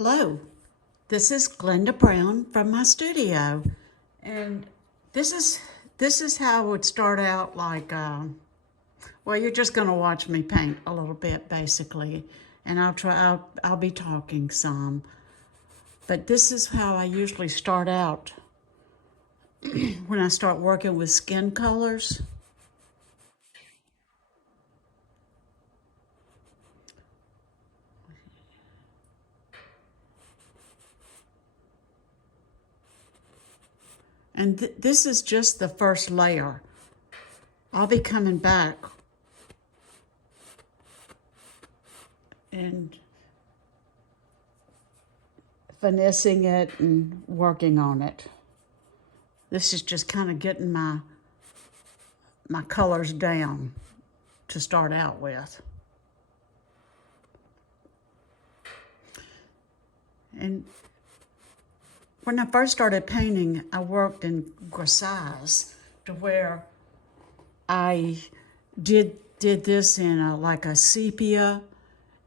Hello, this is Glenda Brown from my studio, and this is how it would start out. Well, you're just going to watch me paint a little bit, basically, and I'll be talking some, but this is how I usually start out when I start working with skin colors. And this is just the first layer. I'll be coming back and finessing it and working on it. This is just kind of getting my colors down to start out with. And when I first started painting, I worked in grisaille, to where I did this in like a sepia,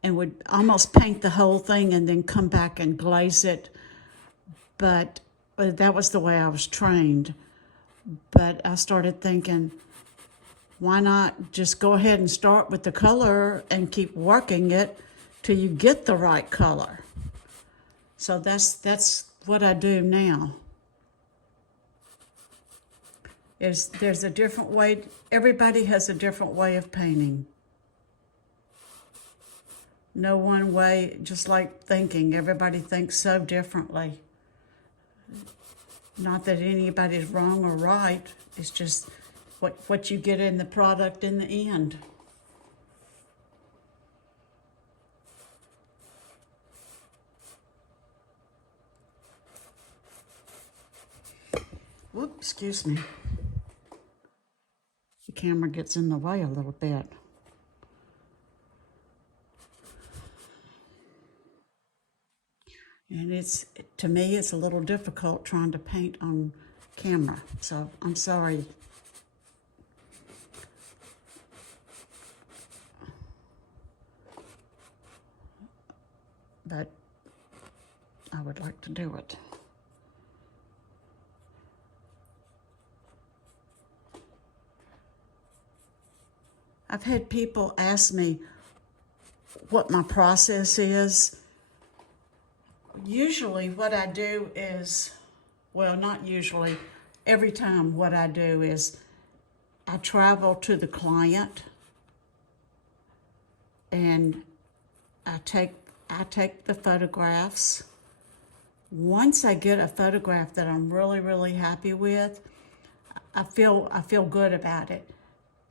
and would almost paint the whole thing and then come back and glaze it. But that was the way I was trained. But I started thinking, why not just go ahead and start with the color and keep working it till you get the right color. So that's what I do now. There's a different way. Everybody has a different way of painting. No one way, just like thinking. Everybody thinks so differently. Not that anybody's wrong or right. It's just what you get in the product in the end. Whoop, excuse me. The camera gets in the way a little bit. And to me, it's a little difficult trying to paint on camera. So I'm sorry. But I would like to do it. I've had people ask me what my process is. Usually what I do is, well, not usually, every time what I do is I travel to the client and I take the photographs. Once I get a photograph that I'm really, really happy with, I feel good about it.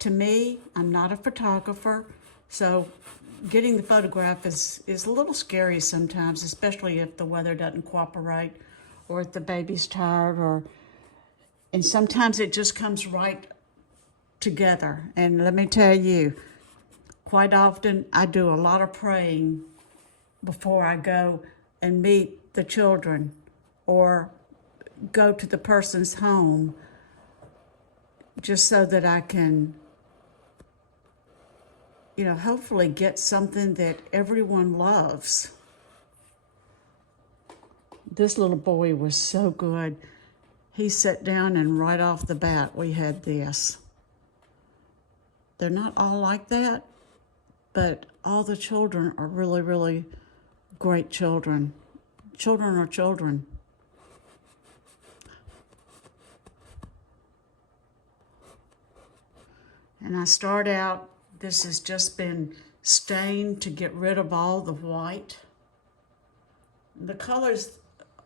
To me, I'm not a photographer, so getting the photograph is a little scary sometimes, especially if the weather doesn't cooperate or if the baby's tired, and sometimes it just comes right together. And let me tell you, quite often I do a lot of praying before I go and meet the children or go to the person's home, just so that I can, hopefully get something that everyone loves. This little boy was so good. He sat down and right off the bat we had this. They're not all like that, but all the children are really, really great children. Children are children. And I start out, this has just been stained to get rid of all the white. The colors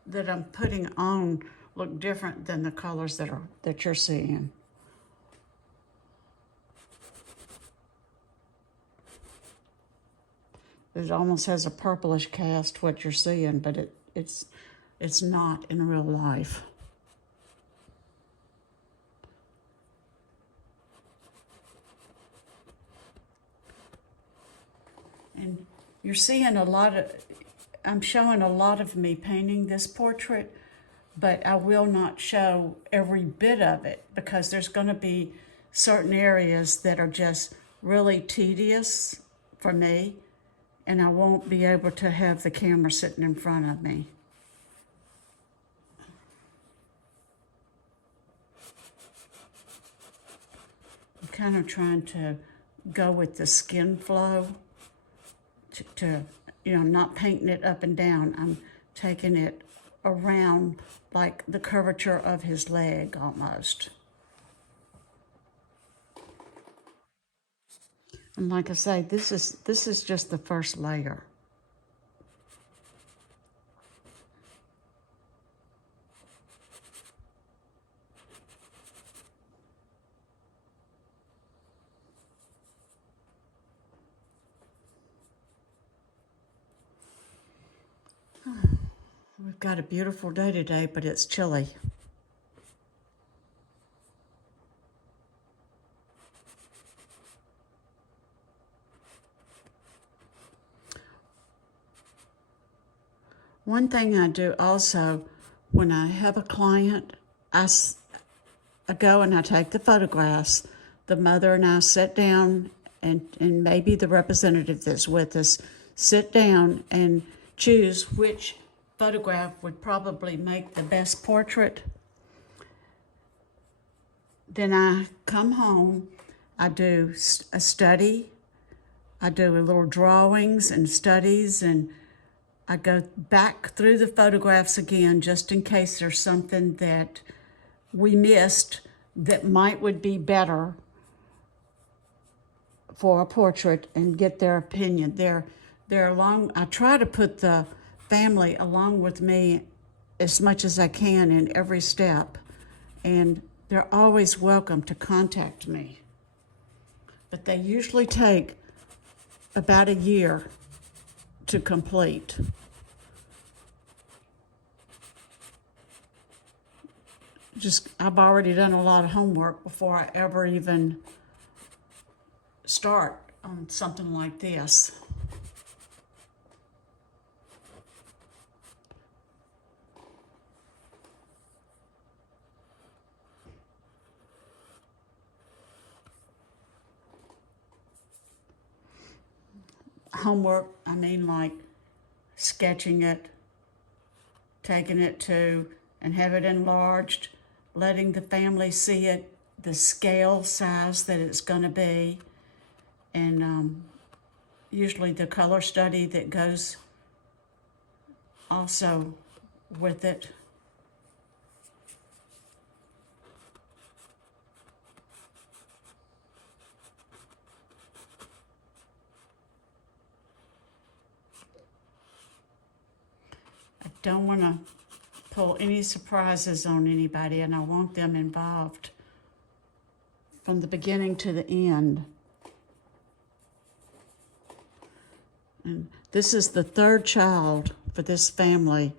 that I'm putting on look different than the colors that you're seeing. It almost has a purplish cast, what you're seeing, but it's not in real life. And you're seeing I'm showing a lot of me painting this portrait, but I will not show every bit of it because there's going to be certain areas that are just really tedious for me. and I won't be able to have the camera sitting in front of me. I'm kind of trying to go with the skin flow I'm not painting it up and down. I'm taking it around like the curvature of his leg almost. And like I say, this is just the first layer. We've got a beautiful day today, but it's chilly. One thing I do also, when I have a client, I go and I take the photographs. The mother and I sit down, and maybe the representative that's with us sit down and choose which photograph would probably make the best portrait. Then I come home, I do a study, I do a little drawings and studies, and I go back through the photographs again just in case there's something that we missed that would be better for a portrait, and get their opinion. They're along. I try to put the family along with me as much as I can in every step, and they're always welcome to contact me. But they usually take about a year to complete. I've already done a lot of homework before I ever even start on something like this. Homework, I mean like sketching it, taking it to and have it enlarged, letting the family see it, the scale size that it's going to be, and usually the color study that goes also with it. I don't want to pull any surprises on anybody, and I want them involved from the beginning to the end. And this is the third child for this family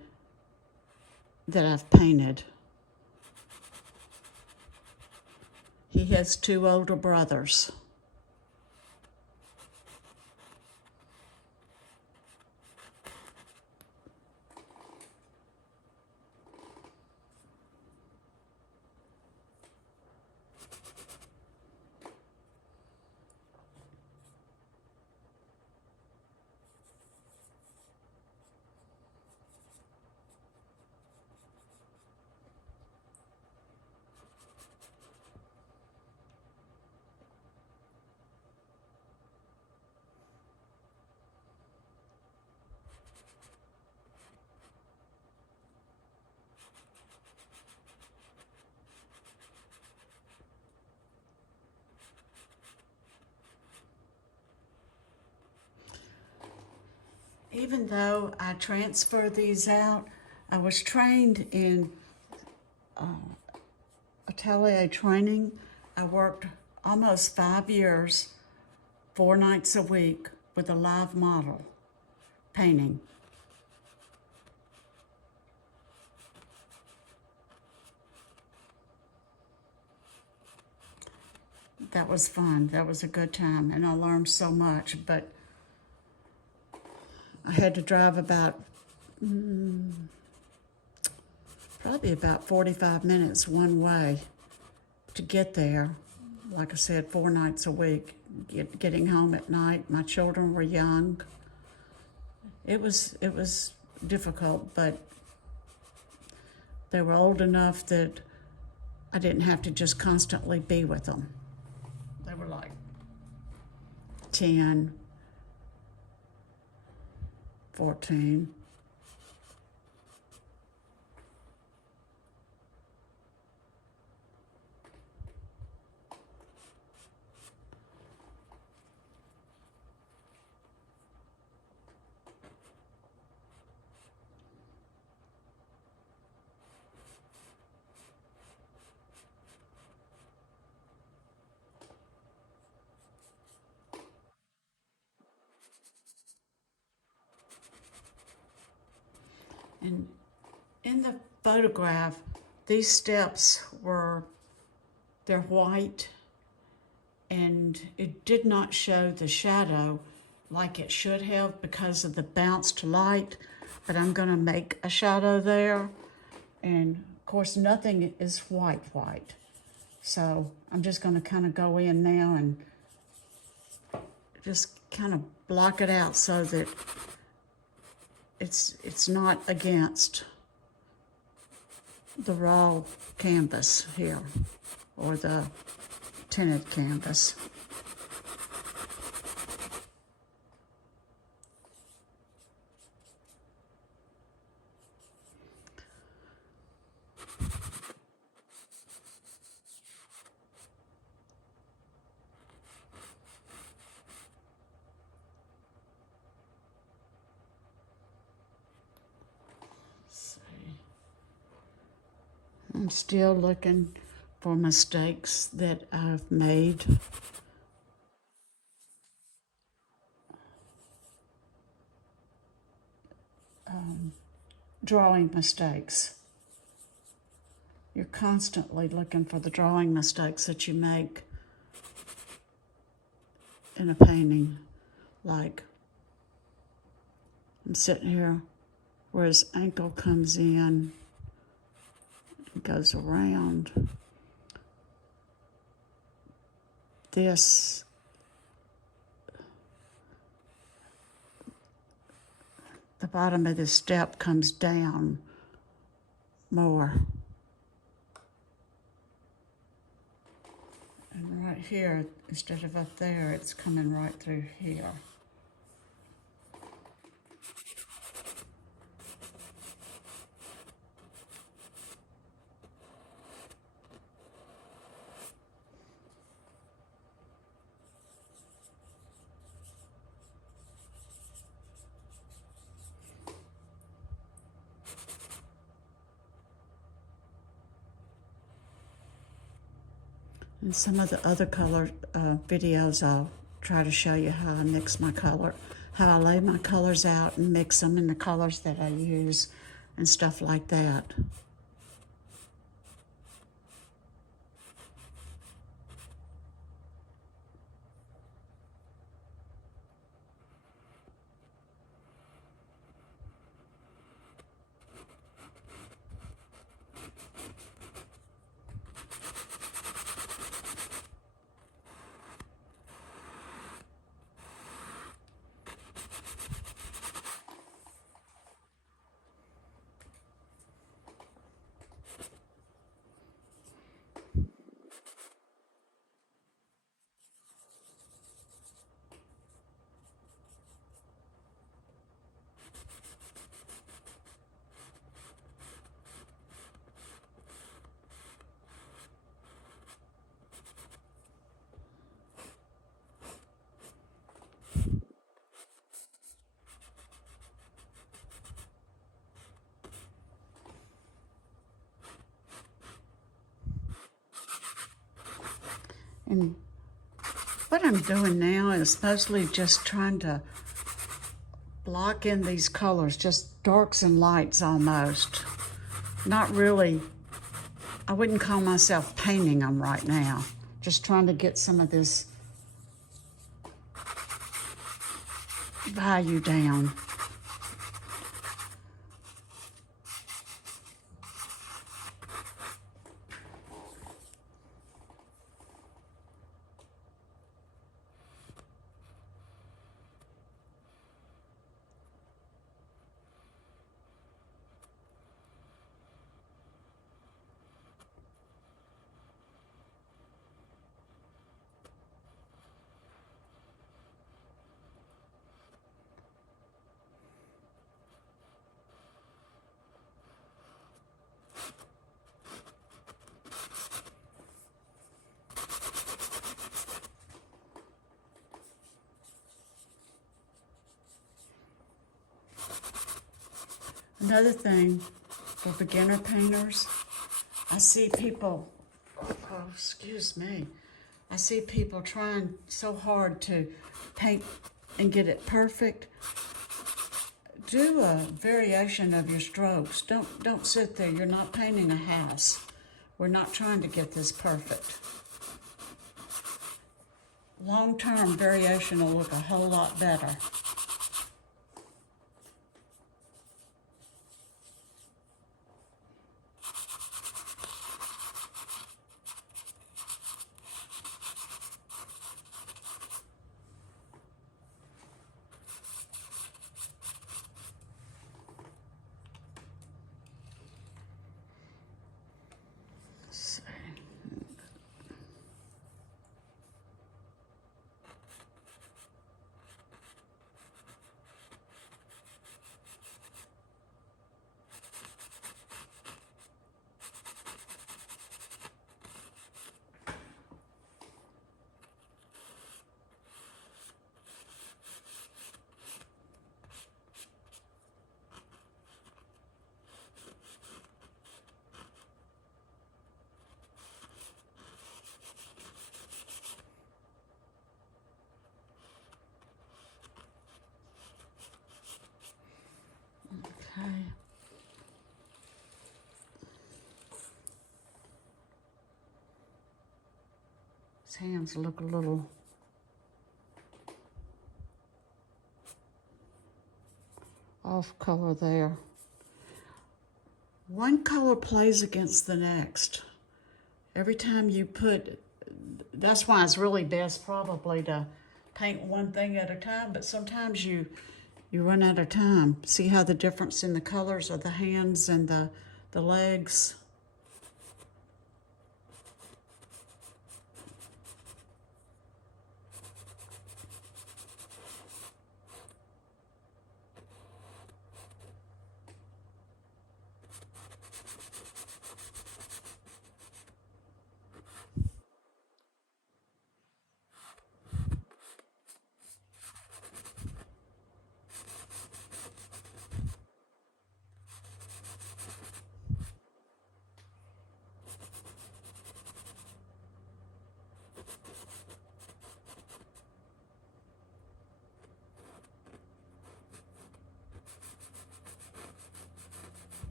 that I've painted. He has 2 older brothers. Even though I transfer these out, I was trained in atelier training. I worked almost 5 years, 4 nights a week with a live model painting. That was fun. That was a good time, and I learned so much, but I had to drive probably about 45 minutes one way to get there. Like I said, 4 nights a week, getting home at night. My children were young. it was difficult, but they were old enough that I didn't have to just constantly be with them. They were like 10, 14. And in the photograph, these steps they're white, and it did not show the shadow like it should have because of the bounced light, but I'm gonna make a shadow there. And of course, nothing is white. So I'm just gonna kind of go in now and just kind of block it out so that it's not against the raw canvas here, or the tinted canvas. I'm still looking for mistakes that I've made. Drawing mistakes. You're constantly looking for the drawing mistakes that you make in a painting. Like, I'm sitting here where his ankle comes in and goes around. This, the bottom of this step comes down more. And right here, instead of up there, it's coming right through here. In some of the other color videos, I'll try to show you how I mix my color, how I lay my colors out and mix them in the colors that I use and stuff like that. And what I'm doing now is mostly just trying to block in these colors, just darks and lights almost. Not really, I wouldn't call myself painting them right now. Just trying to get some of this value down. Another thing for beginner painters, I see people, excuse me, I see people trying so hard to paint and get it perfect. Do a variation of your strokes. Don't sit there. You're not painting a house. We're not trying to get this perfect. Long-term variation will look a whole lot better. Okay. His hands look a little off color there. One color plays against the next. Every time you put, that's why it's really best probably to paint one thing at a time, but sometimes you run out of time. See how the difference in the colors of the hands and the legs?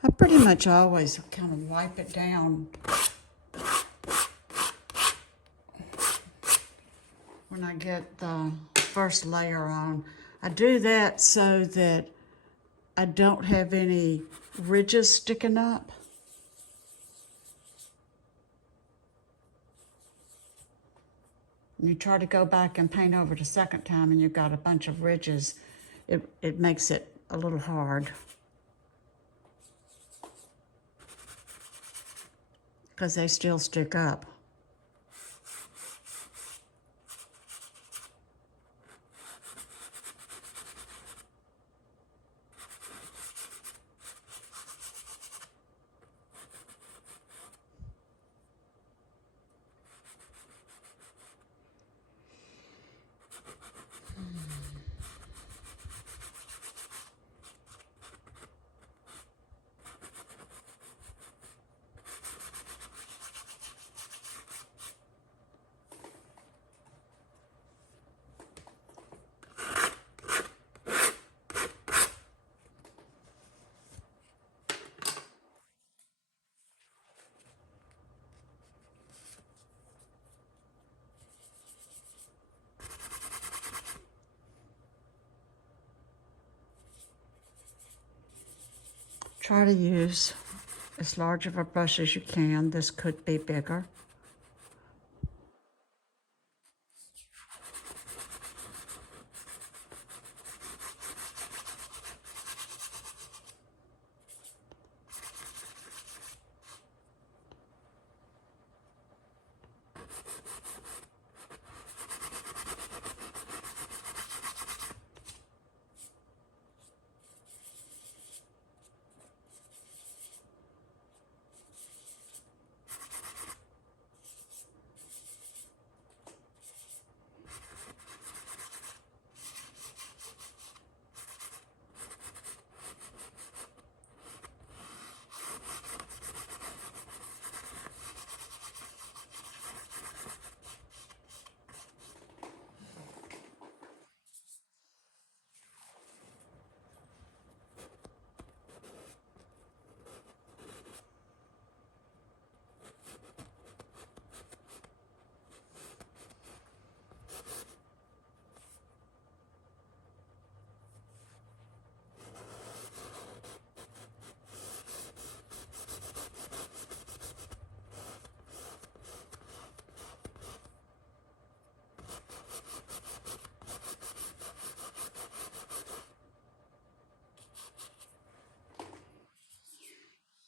I pretty much always kind of wipe it down when I get the first layer on. I do that so that I don't have any ridges sticking up. You try to go back and paint over the second time and you've got a bunch of ridges. It makes it a little hard. Because they still stick up. Try to use as large of a brush as you can. This could be bigger.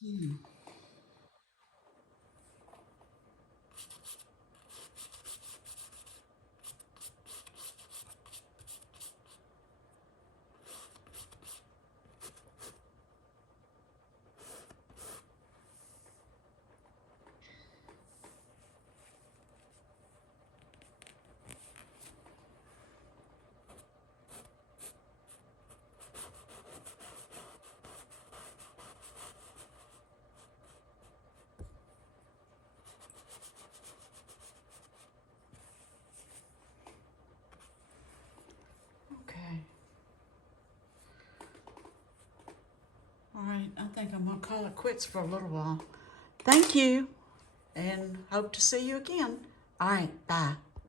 Hmm. Okay. All right, I think I'm gonna call it quits for a little while. Thank you, and hope to see you again. All right, bye.